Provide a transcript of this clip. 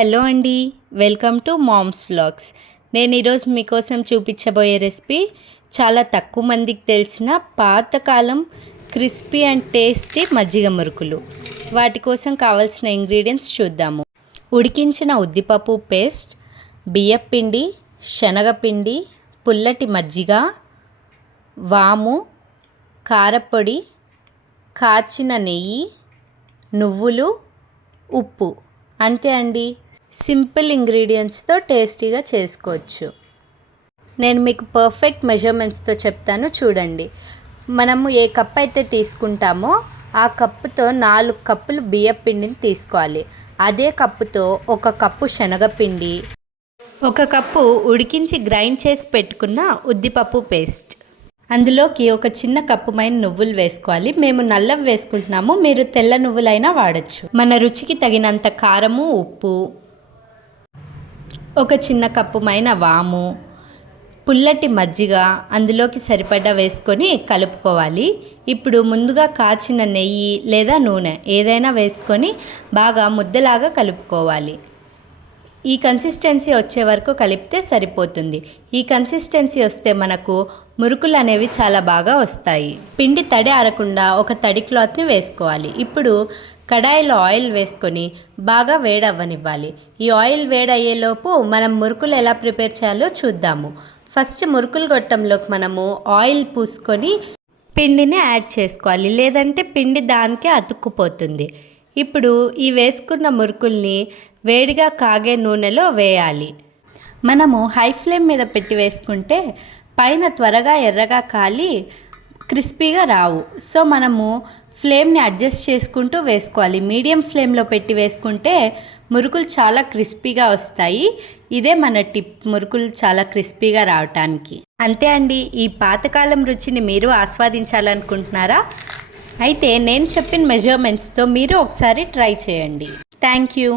Hello అండి, welcome to moms vlogs. నేను ఈరోజు మీకోసం చూపించబోయే రెసిపీ చాలా తక్కువ మందికి తెలిసిన పాతకాలం క్రిస్పీ అండ్ టేస్టీ మజ్జిగ మురుకులు. వాటి కోసం కావాల్సిన ఇంగ్రీడియంట్స్ చూద్దాము. ఉడికించిన ఉద్దిపప్పు పేస్ట్, బియ్యపిండి, శనగపిండి, పుల్లటి మజ్జిగ, వాము, కారపొడి, కాచిన నెయ్యి, నువ్వులు, ఉప్పు. అంతే అండి. సింపుల్ ఇంగ్రీడియంట్స్తో టేస్టీగా చేసుకోవచ్చు. నేను మీకు పర్ఫెక్ట్ మెజర్మెంట్స్తో చెప్తాను, చూడండి. మనము ఏ కప్ అయితే తీసుకుంటామో ఆ కప్పుతో 4 కప్పులు బియ్యపిండిని తీసుకోవాలి. అదే కప్పుతో 1 కప్పు శనగపిండి, 1 కప్పు ఉడికించి గ్రైండ్ చేసి పెట్టుకున్న ఉద్దిపప్పు పేస్ట్, అందులోకి 1 చిన్న కప్పుమైన నువ్వులు వేసుకోవాలి. మేము నల్లవి వేసుకుంటున్నాము, మీరు తెల్ల నువ్వులైనా వాడచ్చు. మన రుచికి తగినంత కారము, ఉప్పు, 1 చిన్న కప్పుమైన వాము, పుల్లటి మజ్జిగ అందులోకి సరిపడా వేసుకొని కలుపుకోవాలి. ఇప్పుడు ముందుగా కాచిన నెయ్యి లేదా నూనె ఏదైనా వేసుకొని బాగా ముద్దలాగా కలుపుకోవాలి. ఈ కన్సిస్టెన్సీ వచ్చే వరకు కలిపితే సరిపోతుంది. ఈ కన్సిస్టెన్సీ వస్తే మనకు మురుకులు అనేవి చాలా బాగా వస్తాయి. పిండి తడి ఆరకుండా ఒక తడి క్లాత్ని వేసుకోవాలి. ఇప్పుడు కడాయిలో ఆయిల్ వేసుకొని బాగా వేడవ్వనివ్వాలి. ఈ ఆయిల్ వేడయ్యేలోపు మనం మురుకులు ఎలా ప్రిపేర్ చేయాలో చూద్దాము. ఫస్ట్ మురుకులు గొట్టంలోకి మనము ఆయిల్ పూసుకొని పిండిని యాడ్ చేసుకోవాలి, లేదంటే పిండి దానికే అతుక్కుపోతుంది. ఇప్పుడు ఈ వేసుకున్న మురుకుల్ని వేడిగా కాగే నూనెలో వేయాలి. మనము హై ఫ్లేమ్ మీద పెట్టి వేసుకుంటే పైన త్వరగా ఎర్రగా కాలి క్రిస్పీగా రావు. సో మనము ఫ్లేమ్ని అడ్జస్ట్ చేసుకుంటూ వేసుకోవాలి. మీడియం ఫ్లేమ్లో పెట్టి వేసుకుంటే మురుకులు చాలా క్రిస్పీగా వస్తాయి. ఇదే మన టిప్, మురుకులు చాలా క్రిస్పీగా రావటానికి. అంతే అండి. ఈ పాతకాలం రుచిని మీరు ఆస్వాదించాలనుకుంటున్నారా? అయితే నేను చెప్పిన మెజర్మెంట్స్తో మీరు ఒకసారి ట్రై చేయండి. Thank you.